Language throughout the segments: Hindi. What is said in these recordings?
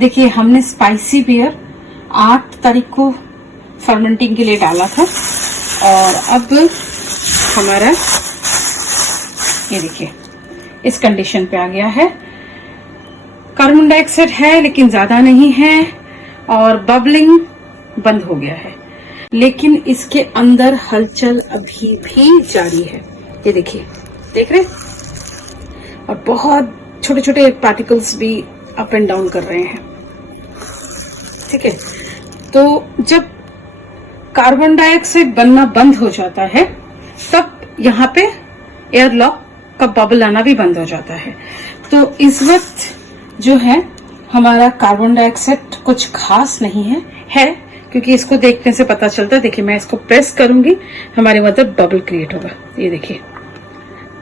देखिए हमने स्पाइसी बियर 8 तारीख को फर्मेंटिंग के लिए डाला था और अब हमारा ये देखिए इस कंडीशन पे आ गया है। कार्बन डाइऑक्साइड है लेकिन ज्यादा नहीं है और बबलिंग बंद हो गया है, लेकिन इसके अंदर हलचल अभी भी जारी है। ये देखिए, देख रहे, और बहुत छोटे छोटे पार्टिकल्स भी अप एंड डाउन कर रहे हैं। ठीक है, तो जब कार्बन डाइऑक्साइड बनना बंद हो जाता है तब यहाँ पे एयर लॉक का बबल आना भी बंद हो जाता है। तो इस वक्त जो है हमारा कार्बन डाइऑक्साइड कुछ खास नहीं है क्योंकि इसको देखने से पता चलता है। देखिए मैं इसको प्रेस करूंगी, हमारे मतलब बबल क्रिएट होगा। ये देखिए,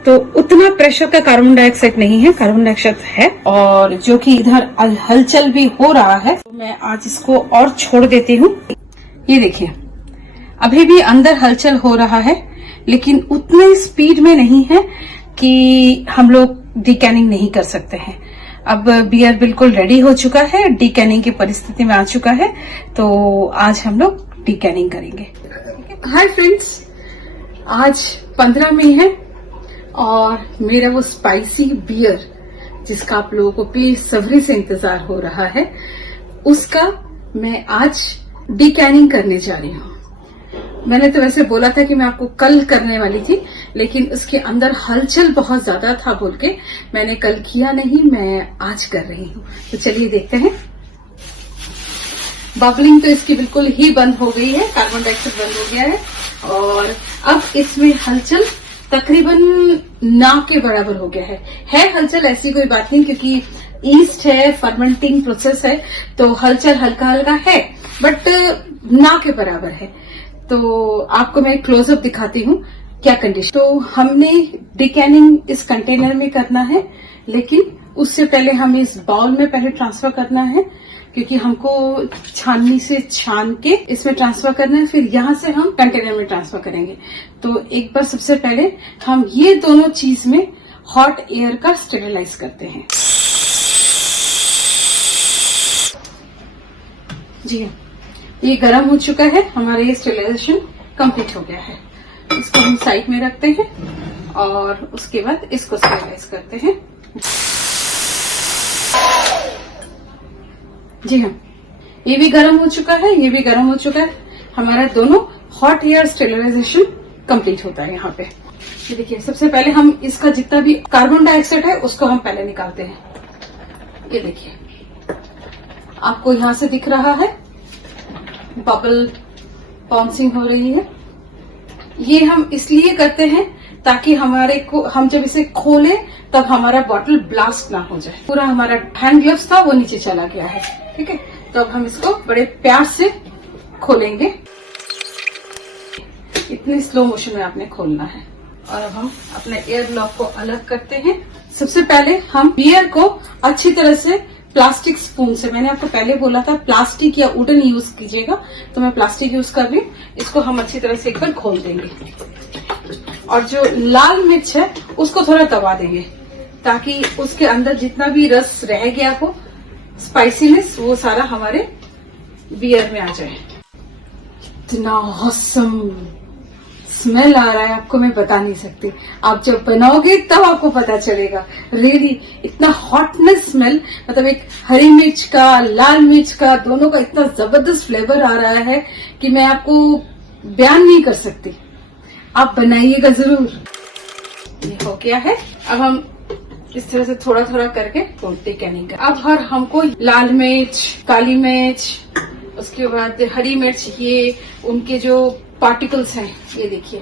तो उतना प्रेशर का कार्बन डाइऑक्साइड नहीं है, कार्बन डाइऑक्साइड है और जो कि इधर हलचल भी हो रहा है। तो मैं आज इसको और छोड़ देती हूँ। ये देखिए अभी भी अंदर हलचल हो रहा है लेकिन उतने स्पीड में नहीं है कि हम लोग डीकैनिंग नहीं कर सकते हैं। अब बियर बिल्कुल रेडी हो चुका है, डीकैनिंग की परिस्थिति में आ चुका है, तो आज हम लोग डीकैनिंग करेंगे। हाय फ्रेंड्स, आज 15 मई है और मेरा वो स्पाइसी बियर जिसका आप लोगों को बेसब्री से इंतजार हो रहा है, उसका मैं आज डीकैनिंग करने जा रही हूँ। मैंने तो वैसे बोला था कि मैं आपको कल करने वाली थी, लेकिन उसके अंदर हलचल बहुत ज्यादा था बोल के मैंने कल किया नहीं, मैं आज कर रही हूँ। तो चलिए देखते हैं। बबलिंग तो इसकी बिल्कुल ही बंद हो गई है, कार्बन डाइऑक्साइड बंद हो गया है और अब इसमें हलचल तकरीबन ना के बराबर हो गया है हलचल, ऐसी कोई बात नहीं क्योंकि ईस्ट है, फर्मेंटिंग प्रोसेस है, तो हलचल हल्का हल्का है बट ना के बराबर है। तो आपको मैं क्लोजअप दिखाती हूँ क्या कंडीशन। तो हमने डीकैनिंग इस कंटेनर में करना है, लेकिन उससे पहले हमें इस बाउल में पहले ट्रांसफर करना है क्योंकि हमको छाननी से छान के इसमें ट्रांसफर करना है, फिर यहाँ से हम कंटेनर में ट्रांसफर करेंगे। तो एक बार सबसे पहले हम ये दोनों चीज में हॉट एयर का स्टेरिलाइज करते हैं। जी हाँ, ये गर्म हो चुका है, हमारा ये स्टेरिलाइजेशन कंप्लीट हो गया है। इसको हम साइड में रखते हैं और उसके बाद इसको स्टेरिलाइज करते हैं। जी हाँ, ये भी गर्म हो चुका है, ये भी गर्म हो चुका है। हमारा दोनों हॉट एयर स्टेरिलाइजेशन कंप्लीट होता है यहाँ पे। ये देखिए, सबसे पहले हम इसका जितना भी कार्बन डाइऑक्साइड है उसको हम पहले निकालते हैं। ये देखिए, आपको यहाँ से दिख रहा है बबल बाउंसिंग हो रही है। ये हम इसलिए करते हैं ताकि हमारे को हम जब इसे खोलें तब हमारा बॉटल ब्लास्ट ना हो जाए। पूरा हमारा हैंड ग्लव्स था वो नीचे चला गया है। ठीक है, तो अब हम इसको बड़े प्यार से खोलेंगे। इतने स्लो मोशन में आपने खोलना है। और अब हम अपने एयर लॉक को अलग करते हैं। सबसे पहले हम बियर को अच्छी तरह से प्लास्टिक स्पून से, मैंने आपको पहले बोला था प्लास्टिक या वुडन यूज कीजिएगा, तो मैं प्लास्टिक यूज कर रही हूँ। इसको हम अच्छी तरह से एक बार खोल देंगे और जो लाल मिर्च है उसको थोड़ा दबा देंगे ताकि उसके अंदर जितना भी रस रह गया हो, स्पाइसीनेस, वो सारा हमारे बियर में आ जाए। इतना ऑसम स्मेल आ रहा है, आपको मैं बता नहीं सकती। आप जब बनाओगे तब आपको पता चलेगा। रियली इतना हॉटनेस स्मेल, मतलब एक हरी मिर्च का, लाल मिर्च का, दोनों का इतना जबरदस्त फ्लेवर आ रहा है कि मैं आपको बयान नहीं कर सकती। आप बनाइएगा जरूर। ये हो गया है। अब हम इस तरह से थोड़ा थोड़ा करके तोड़ते कैनिंग। अब हर हमको लाल मिर्च, काली मिर्च, उसके बाद हरी मिर्च, ये उनके जो पार्टिकल्स हैं, ये देखिए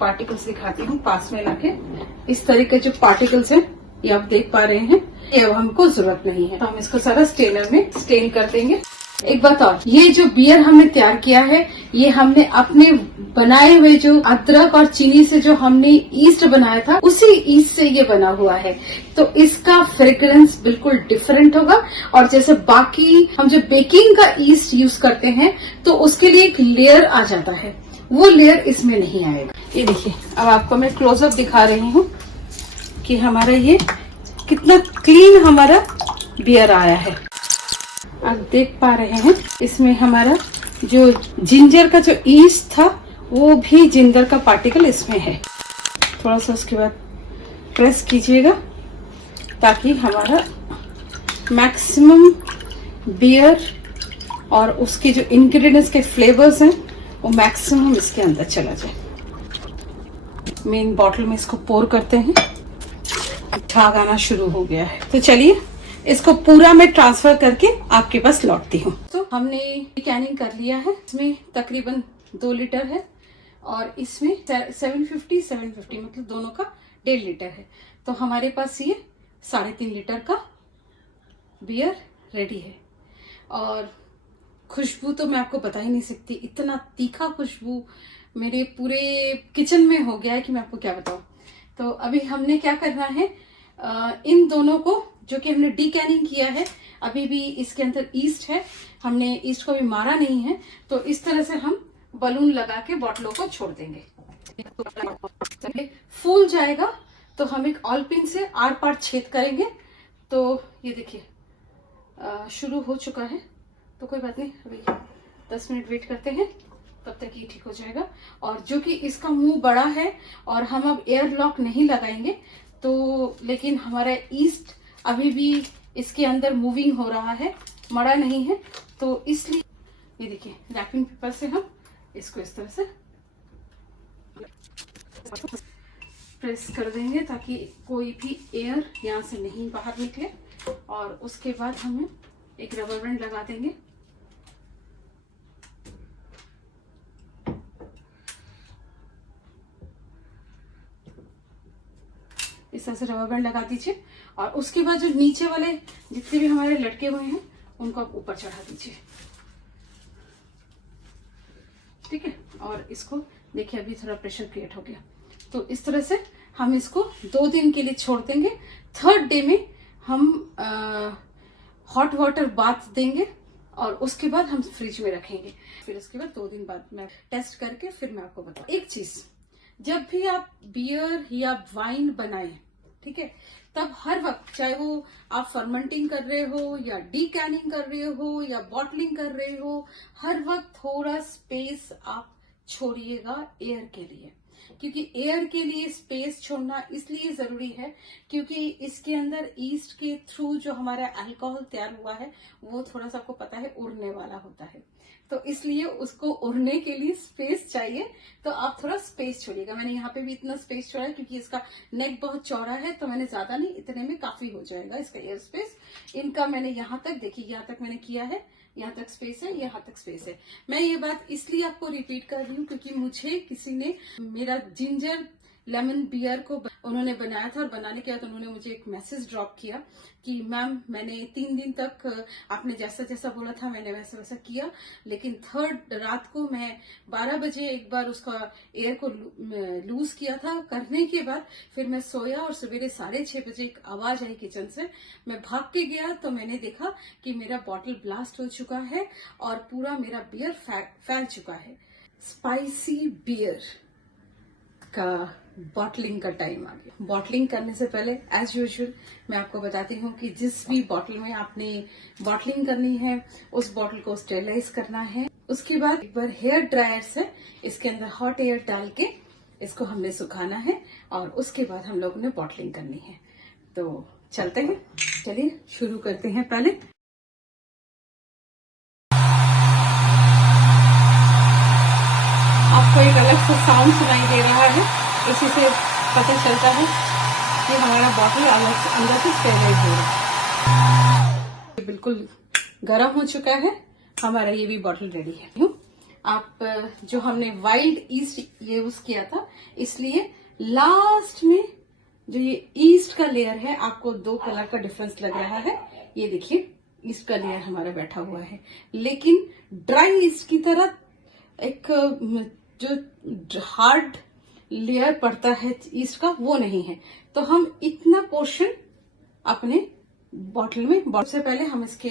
पार्टिकल्स दिखाती हूँ पास में लाके। इस तरह के जो पार्टिकल्स हैं ये आप देख पा रहे हैं, ये अब हमको जरूरत नहीं है, तो हम इसको सारा स्टेनर में स्टेन कर देंगे। एक बात और, ये जो बियर हमने तैयार किया है ये हमने अपने बनाए हुए जो अदरक और चीनी से जो हमने ईस्ट बनाया था उसी ईस्ट से ये बना हुआ है, तो इसका फ्रेग्रेंस बिल्कुल डिफरेंट होगा। और जैसे बाकी हम जो बेकिंग का ईस्ट यूज करते हैं तो उसके लिए एक लेयर आ जाता है, वो लेयर इसमें नहीं आएगा। ये देखिए, अब आपको मैं क्लोजअप दिखा रही हूँ कि हमारा ये कितना क्लीन हमारा बियर आया है। आप देख पा रहे हैं इसमें हमारा जो जिंजर का जो ईस्ट था वो भी जिंजर का पार्टिकल इसमें है। थोड़ा सा उसके बाद प्रेस कीजिएगा ताकि हमारा मैक्सिमम बियर और उसके जो इंग्रेडिएंट्स के फ्लेवर्स हैं वो मैक्सिमम इसके अंदर चला जाए। मेन बॉटल में इसको पोर करते हैं। झाग आना शुरू हो गया है तो चलिए इसको पूरा मैं ट्रांसफर करके आपके पास लौटती हूँ। तो हमने कैनिंग कर लिया है। इसमें तकरीबन 2 लीटर है और इसमें 750 मतलब दोनों का 1.5 लीटर है। तो हमारे पास ये 3.5 लीटर का बियर रेडी है। और खुशबू तो मैं आपको बता ही नहीं सकती, इतना तीखा खुशबू मेरे पूरे किचन में हो गया है कि मैं आपको क्या बताऊं। तो अभी हमने क्या करना है, इन दोनों को जो कि हमने डीकैनिंग किया है, अभी भी इसके अंदर ईस्ट है, हमने ईस्ट को भी मारा नहीं है, तो इस तरह से हम बलून लगा के बॉटलों को छोड़ देंगे। फूल जाएगा तो हम एक ऑलपिन से आर पार छेद करेंगे। तो ये देखिए शुरू हो चुका है, तो कोई बात नहीं, अभी 10 मिनट वेट करते हैं, तब तक ये ठीक हो जाएगा। और जो कि इसका मुंह बड़ा है और हम अब एयर लॉक नहीं लगाएंगे, तो लेकिन हमारा ईस्ट अभी भी इसके अंदर मूविंग हो रहा है, मड़ा नहीं है, तो इसलिए ये देखिए रैपिंग पेपर से हम इसको इस तरह से प्रेस कर देंगे ताकि कोई भी एयर यहाँ से नहीं बाहर निकले। और उसके बाद हमें एक रबर बैंड लगा देंगे। इस तरह से रबर बैंड लगा दीजिए और उसके बाद जो नीचे वाले जितने भी हमारे लटके हुए हैं उनको आप ऊपर चढ़ा दीजिए, ठीक है। और इसको देखिए अभी थोड़ा प्रेशर क्रिएट हो गया, तो इस तरह से हम इसको 2 दिन के लिए छोड़ देंगे। 3rd डे में हम हॉट वाटर बाथ देंगे और उसके बाद हम फ्रिज में रखेंगे। फिर उसके बाद 2 दिन बाद मैं टेस्ट करके फिर मैं आपको बताऊँ। एक चीज, जब भी आप बियर या वाइन बनाएं, ठीक है, तब हर वक्त चाहे वो आप फर्मेंटिंग कर रहे हो या डीकैनिंग कर रहे हो या बॉटलिंग कर रहे हो, हर वक्त थोड़ा स्पेस आप छोड़िएगा एयर के लिए। क्योंकि एयर के लिए स्पेस छोड़ना इसलिए जरूरी है क्योंकि इसके अंदर ईस्ट के थ्रू जो हमारा अल्कोहल तैयार हुआ है वो थोड़ा सा आपको पता है उड़ने वाला होता है, तो इसलिए उसको उड़ने के लिए स्पेस चाहिए। तो आप थोड़ा स्पेस छोड़िएगा। मैंने यहाँ पे भी इतना स्पेस छोड़ा है क्योंकि इसका नेक बहुत चौड़ा है, तो मैंने ज्यादा नहीं, इतने में काफी हो जाएगा इसका एयर स्पेस। इनका मैंने यहाँ तक, देखिए यहाँ तक मैंने किया है, यहाँ तक स्पेस है, यहाँ तक स्पेस है। मैं ये बात इसलिए आपको रिपीट कर रही हूँ क्योंकि मुझे किसी ने मेरा जिंजर लेमन बियर को उन्होंने बनाया था और बनाने के बाद उन्होंने मुझे एक मैसेज ड्रॉप किया कि मैम मैंने 3 दिन तक आपने जैसा जैसा बोला था मैंने वैसा वैसा किया, लेकिन 3rd रात को मैं 12 बजे एक बार उसका एयर को लूज किया था। करने के बाद फिर मैं सोया और सवेरे 6:30 बजे एक आवाज आई किचन से। मैं भाग के गया तो मैंने देखा कि मेरा बॉटल ब्लास्ट हो चुका है और पूरा मेरा बियर फैल चुका है। स्पाइसी बियर का बॉटलिंग का टाइम आ गया। बॉटलिंग करने से पहले एज यूजुअल मैं आपको बताती हूँ कि जिस भी बॉटल में आपने बॉटलिंग करनी है उस बॉटल को स्टेरिलाइज करना है। उसके बाद एक बार हेयर ड्रायर से इसके अंदर हॉट एयर डाल के इसको हमने सुखाना है और उसके बाद हम लोगों ने बॉटलिंग करनी है। तो चलते हैं, चलिए शुरू करते हैं। पहले आपको एक अलग सा साउंड सुनाई दे रहा है, इसी से पता चलता है कि हमारा बॉटल अंदर से स्टेरिलाइज हो रहा है। बिल्कुल गर्म हो चुका है, हमारा ये भी बॉटल रेडी है। आप जो हमने वाइल्ड ईस्ट यूज किया था, इसलिए लास्ट में जो ये ईस्ट का लेयर है आपको 2 कलर का डिफरेंस लग रहा है। ये देखिए ईस्ट का लेयर हमारा बैठा हुआ है, लेकिन ड्राई ईस्ट की तरह एक जो हार्ड लेयर पड़ता है ईस्ट का वो नहीं है। तो हम इतना पोर्शन अपने बॉटल में, बॉटल से पहले हम इसके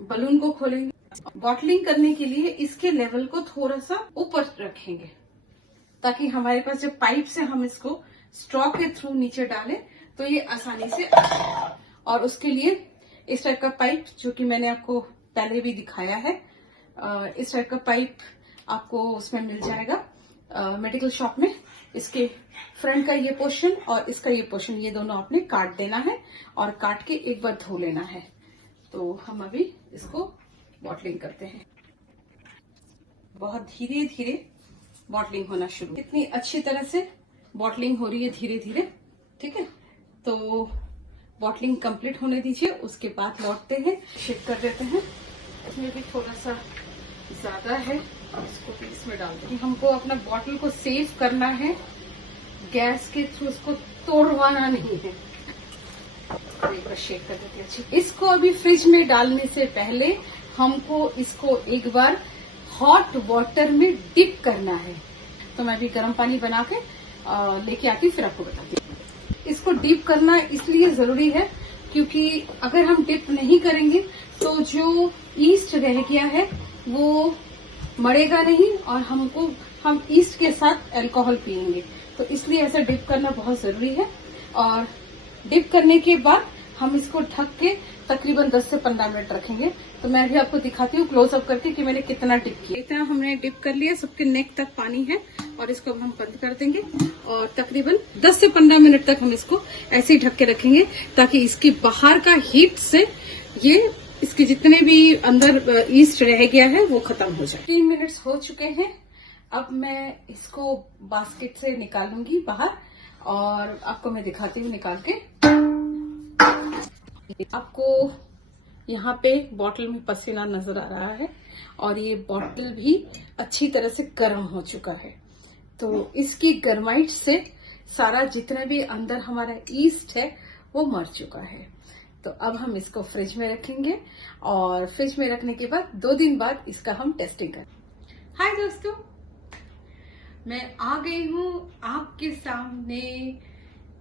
बलून को खोलेंगे। बॉटलिंग करने के लिए इसके लेवल को थोड़ा सा ऊपर रखेंगे ताकि हमारे पास जब पाइप से हम इसको स्ट्रॉ के थ्रू नीचे डालें तो ये आसानी से आ जाए। और उसके लिए इस टाइप का पाइप जो कि मैंने आपको पहले भी दिखाया है, इस टाइप का पाइप आपको उसमें मिल जाएगा मेडिकल शॉप में। इसके फ्रंट का ये पोर्शन और इसका ये पोर्शन, ये दोनों आपने काट देना है और काट के एक बार धो लेना है। तो हम अभी इसको बॉटलिंग करते हैं। बहुत धीरे धीरे बॉटलिंग होना शुरू, इतनी अच्छी तरह से बॉटलिंग हो रही है धीरे धीरे, ठीक है। तो बॉटलिंग कंप्लीट होने दीजिए, उसके बाद लौटते हैं, शेक कर देते हैं। इसमें भी थोड़ा सा ज्यादा है, इसको भी इसमें डाल देंगे। हमको अपना बॉटल को सेव करना है, गैस के थ्रू उसको तोड़वाना नहीं है। एक बार शेक कर देते हैं अच्छी। इसको अभी फ्रिज में डालने से पहले हमको इसको एक बार हॉट वाटर में डिप करना है। तो मैं भी गर्म पानी बना के लेके आती हूँ, फिर आपको बताती हूँ। इसको डिप करना इसलिए जरूरी है क्योंकि अगर हम डिप नहीं करेंगे तो जो ईस्ट रह गया है वो मरेगा नहीं और हम ईस्ट के साथ अल्कोहल पिएंगे। तो इसलिए ऐसा डिप करना बहुत जरूरी है। और डिप करने के बाद हम इसको ढक के तकरीबन 10 से 15 मिनट रखेंगे। तो मैं भी आपको दिखाती हूँ क्लोज अप करके कि मैंने कितना डिप किया। इतना हमने डिप कर लिया, सबके नेक तक पानी है और इसको अब हम बंद कर देंगे और तकरीबन 10 से 15 मिनट तक हम इसको ऐसे ही ढक के रखेंगे ताकि इसकी बाहर का हीट से ये इसके जितने भी अंदर ईस्ट रह गया है वो खत्म हो जाए। 3 मिनट्स हो चुके हैं। अब मैं इसको बास्केट से निकालूंगी बाहर और आपको मैं दिखाती हूँ निकाल के। आपको यहाँ पे बॉटल में पसीना नजर आ रहा है और ये बॉटल भी अच्छी तरह से गर्म हो चुका है। तो इसकी गर्माइट से सारा जितना भी अंदर हमारा ईस्ट है वो मर चुका है। तो अब हम इसको फ्रिज में रखेंगे और फ्रिज में रखने के बाद 2 दिन बाद इसका हम टेस्टिंग करेंगे। हाय दोस्तों, मैं आ गई हूँ आपके सामने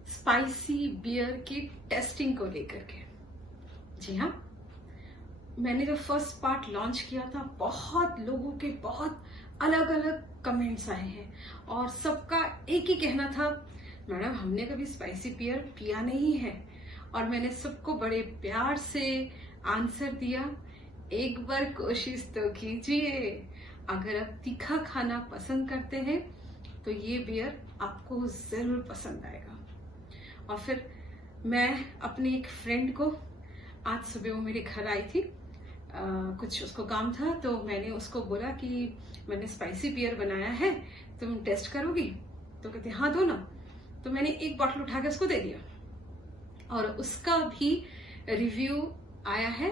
स्पाइसी बियर की टेस्टिंग को लेकर के। जी हाँ, मैंने जब फर्स्ट पार्ट लॉन्च किया था बहुत लोगों के बहुत अलग अलग कमेंट्स आए हैं और सबका एक ही कहना था, मैडम हमने कभी स्पाइसी बियर पिया नहीं है। और मैंने सबको बड़े प्यार से आंसर दिया, एक बार कोशिश तो कीजिए। अगर आप तीखा खाना पसंद करते हैं तो ये बियर आपको जरूर पसंद आएगा। और फिर मैं अपनी एक फ्रेंड को, आज सुबह वो मेरे घर आई थी, कुछ उसको काम था, तो मैंने उसको बोला कि मैंने स्पाइसी बियर बनाया है, तुम टेस्ट करोगी? तो कहते हाँ दो ना। तो मैंने एक बॉटल उठा के उसको दे दिया और उसका भी रिव्यू आया है।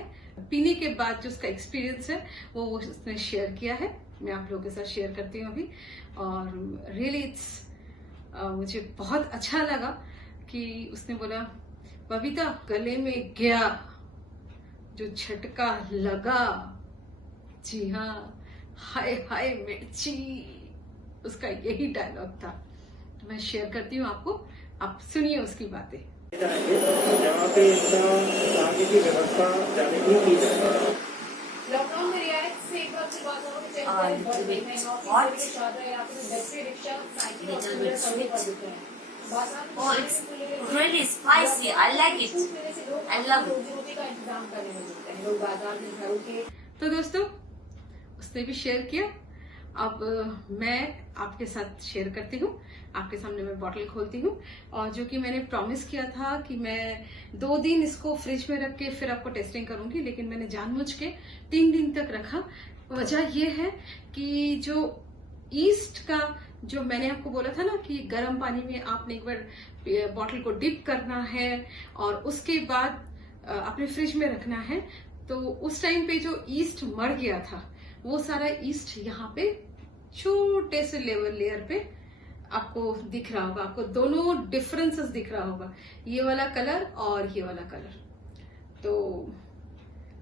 पीने के बाद जो उसका एक्सपीरियंस है वो उसने शेयर किया है, मैं आप लोगों के साथ शेयर करती हूँ अभी। और रियली मुझे बहुत अच्छा लगा कि उसने बोला, बबीता गले में गया, जो झटका लगा, जी हाँ, हाय हाय मिर्ची, उसका यही डायलॉग था। तो मैं शेयर करती हूँ आपको, आप सुनिए उसकी बातें। यहाँ पे आगे की व्यवस्था जाने की की जाए। लॉकडाउन में रियायत से एक बार से बात हो कि Oh, it's really spicy. I like it. I love it. तो दोस्तों उसने भी शेयर किया, अब मैं आपके साथ शेयर करती हूँ। आपके सामने मैं बॉटल खोलती हूँ और जो कि मैंने प्रॉमिस किया था कि मैं 2 दिन इसको फ्रिज में रख के फिर आपको टेस्टिंग करूंगी, लेकिन मैंने जानबूझ के 3 दिन तक रखा। वजह यह है कि जो ईस्ट का, जो मैंने आपको बोला था ना कि गर्म पानी में आपने एक बार बॉटल को डिप करना है और उसके बाद अपने फ्रिज में रखना है, तो उस टाइम पे जो ईस्ट मर गया था वो सारा ईस्ट यहाँ पे छोटे से लेयर पे आपको दिख रहा होगा। आपको दोनों डिफरेंसेस दिख रहा होगा, ये वाला कलर और ये वाला कलर। तो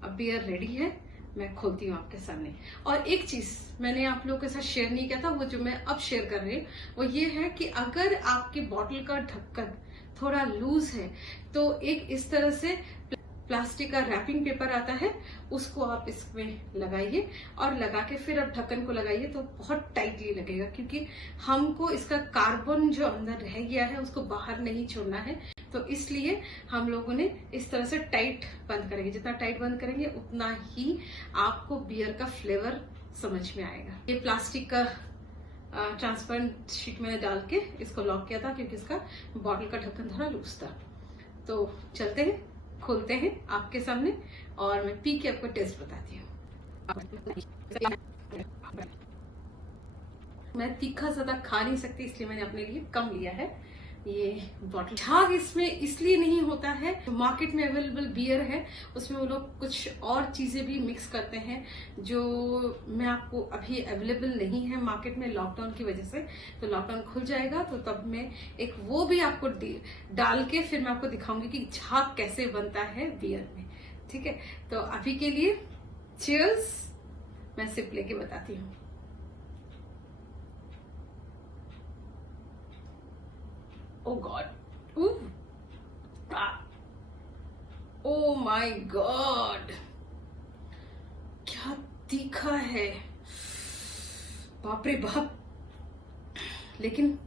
अब बियर रेडी है, मैं खोलती हूँ आपके सामने। और एक चीज मैंने आप लोगों के साथ शेयर नहीं किया था, वो जो मैं अब शेयर कर रही हूँ वो ये है कि अगर आपकी बॉटल का ढक्कन थोड़ा लूज है तो एक इस तरह से प्लास्टिक का रैपिंग पेपर आता है, उसको आप इसमें लगाइए और लगा के फिर आप ढक्कन को लगाइए तो बहुत टाइटली लगेगा, क्योंकि हमको इसका कार्बन जो अंदर रह गया है उसको बाहर नहीं छोड़ना है। तो इसलिए हम लोगों ने इस तरह से टाइट बंद करेंगे। जितना टाइट बंद करेंगे उतना ही आपको बियर का फ्लेवर समझ में आएगा। ये प्लास्टिक का ट्रांसपेरेंट शीट मैंने डाल के इसको लॉक किया था क्योंकि इसका बॉटल का ढक्कन थोड़ा लूज था। तो चलते हैं, खोलते हैं आपके सामने और मैं पी के आपको टेस्ट बताती हूँ। मैं तीखा ज्यादा खा नहीं सकती इसलिए मैंने अपने लिए कम लिया है ये बॉटल। झाग इसमें इसलिए नहीं होता है, मार्केट में अवेलेबल बियर है उसमें वो लोग कुछ और चीजें भी मिक्स करते हैं जो मैं आपको अभी अवेलेबल नहीं है मार्केट में लॉकडाउन की वजह से। तो लॉकडाउन खुल जाएगा तो तब मैं एक वो भी आपको डाल के फिर मैं आपको दिखाऊंगी कि झाग कैसे बनता है बियर में। ठीक है, तो अभी के लिए चीयर्स। मैं सिप लेके बताती हूँ। Oh God! Oh my God! क्या तीखा है, बाप रे बाप। लेकिन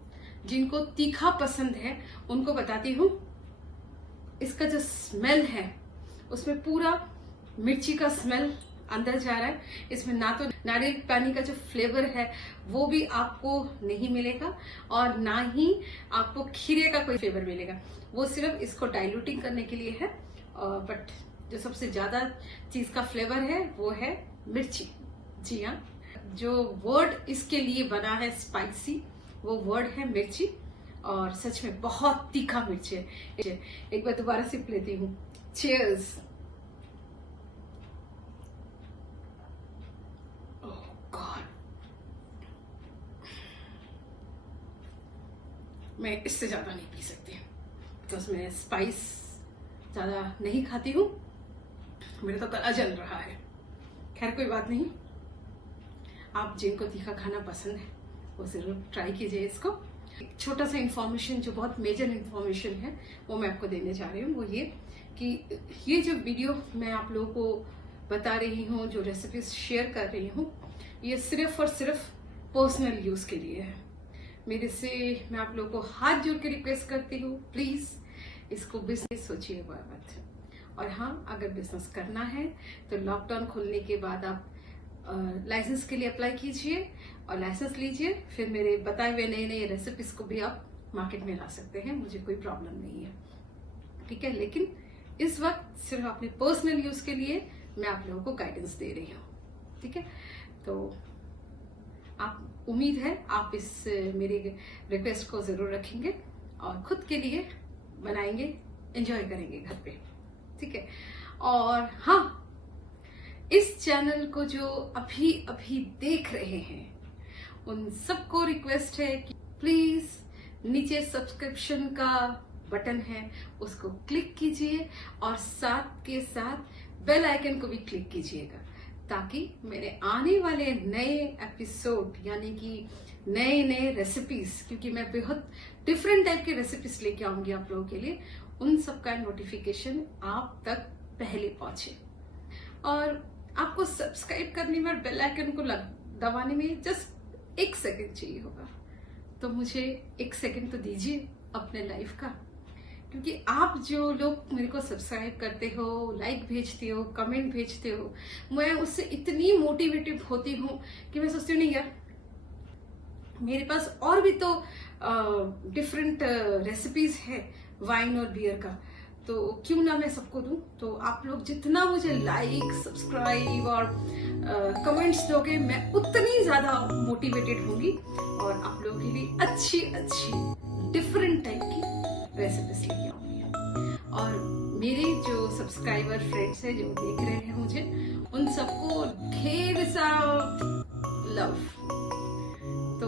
जिनको तीखा पसंद है उनको बताती हूँ, इसका जो स्मेल है उसमें पूरा मिर्ची का स्मेल अंदर जा रहा है। इसमें ना तो नारियल पानी का जो फ्लेवर है वो भी आपको नहीं मिलेगा और ना ही आपको खीरे का कोई फ्लेवर मिलेगा। वो सिर्फ इसको डाइल्यूटिंग करने के लिए है। बट जो सबसे ज्यादा चीज का फ्लेवर है वो है मिर्ची। जी हाँ, जो वर्ड इसके लिए बना है स्पाइसी, वो वर्ड है मिर्ची। और सच में बहुत तीखा मिर्ची है। एक बार दोबारा सिप लेती हूँ। चीयर्स। मैं इससे ज्यादा नहीं पी सकती बिकॉज मैं स्पाइस ज्यादा नहीं खाती हूँ। मेरा तो गला जल रहा है। खैर कोई बात नहीं, आप जिनको तीखा खाना पसंद है वो जरूर ट्राई कीजिए इसको। एक छोटा सा इंफॉर्मेशन जो बहुत मेजर इंफॉर्मेशन है वो मैं आपको देने जा रही हूँ। वो ये कि ये जो वीडियो मैं आप लोगों को बता रही हूँ, जो रेसिपीज शेयर कर रही हूँ, ये सिर्फ और सिर्फ पर्सनल यूज के लिए है। मेरे से मैं आप लोगों को हाथ जोड़ के रिक्वेस्ट करती हूँ, प्लीज इसको बिजनेस सोचिएगा मत। और हाँ, अगर बिजनेस करना है तो लॉकडाउन खुलने के बाद आप लाइसेंस के लिए अप्लाई कीजिए और लाइसेंस लीजिए। फिर मेरे बताए हुए नए नए रेसिपीज को भी आप मार्केट में ला सकते हैं, मुझे कोई प्रॉब्लम नहीं है। ठीक है, लेकिन इस वक्त सिर्फ अपने पर्सनल यूज के लिए मैं आप लोगों को गाइडेंस दे रही हूँ। ठीक है, तो आप उम्मीद है आप इस मेरी रिक्वेस्ट को जरूर रखेंगे और खुद के लिए बनाएंगे, एंजॉय करेंगे घर पे। ठीक है, और हाँ, इस चैनल को जो अभी अभी देख रहे हैं उन सबको रिक्वेस्ट है कि प्लीज नीचे सब्सक्रिप्शन का बटन है उसको क्लिक कीजिए और साथ के साथ बेल आइकन को भी क्लिक कीजिएगा ताकि मेरे आने वाले नए एपिसोड यानी कि नए नए रेसिपीज, क्योंकि मैं बहुत डिफरेंट टाइप के रेसिपीज लेके आऊंगी आप लोगों के लिए, उन सब का नोटिफिकेशन आप तक पहले पहुंचे। और आपको सब्सक्राइब करने में और बेल आइकन को दबाने में जस्ट 1 सेकंड चाहिए होगा, तो मुझे 1 सेकंड तो दीजिए अपने लाइफ का, क्योंकि आप जो लोग मेरे को सब्सक्राइब करते हो, लाइक भेजते हो, कमेंट भेजते हो, मैं उससे इतनी मोटिवेटेड होती हूँ कि मैं सोचती हूँ नहीं यार, मेरे पास और भी तो डिफरेंट रेसिपीज है वाइन और बियर का, तो क्यों ना मैं सबको दूं। तो आप लोग जितना मुझे लाइक, सब्सक्राइब और कमेंट्स दोगे मैं उतनी ज्यादा मोटिवेटेड होंगी और आप लोगों के लिए अच्छी अच्छी डिफरेंट टाइप की रेसिपीज लेके आऊंगी। और मेरे जो सब्सक्राइबर फ्रेंड्स हैं जो देख रहे हैं मुझे, उन सबको ढेर सारा लव। तो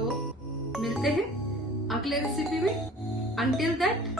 मिलते हैं अगले रेसिपी में। Until that